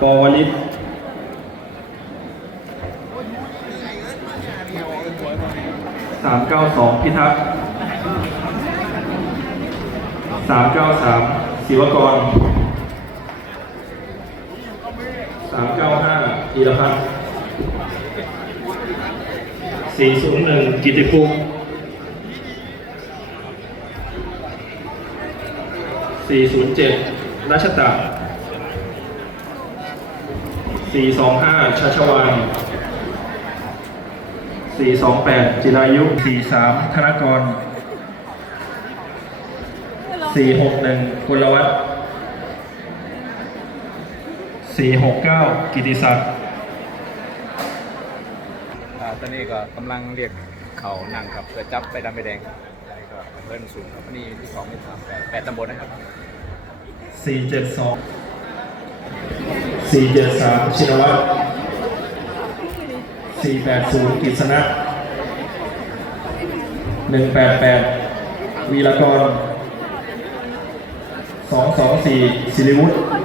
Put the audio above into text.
ปวลิศสามเก้าสองพิทักษ์สามเก้าสามศิวกรสามเก้าห้าอีรพันสี่ศูนย์หนึ่งกิติภูมิสี่ศูนย์เจ็ดนัชตา 425 ชัชวาน428 จิรายุ 43 ธนกร 461 กุลวัฒน์469 กิติศักดิ์ตอนนี้ก็กำลังเรียกเขานั่งครับเพื่อจับไปดำไปแดงเพื่อนสูงครับนี่ที่สองที่สามแปดแปดตำบลนะครับ472 สี่เจ็ดสามชินวัตรสี่แปดศูนย์กิษณะหนึ่งแปดแปดวีรกรสองสองสี่สิริวุฒิ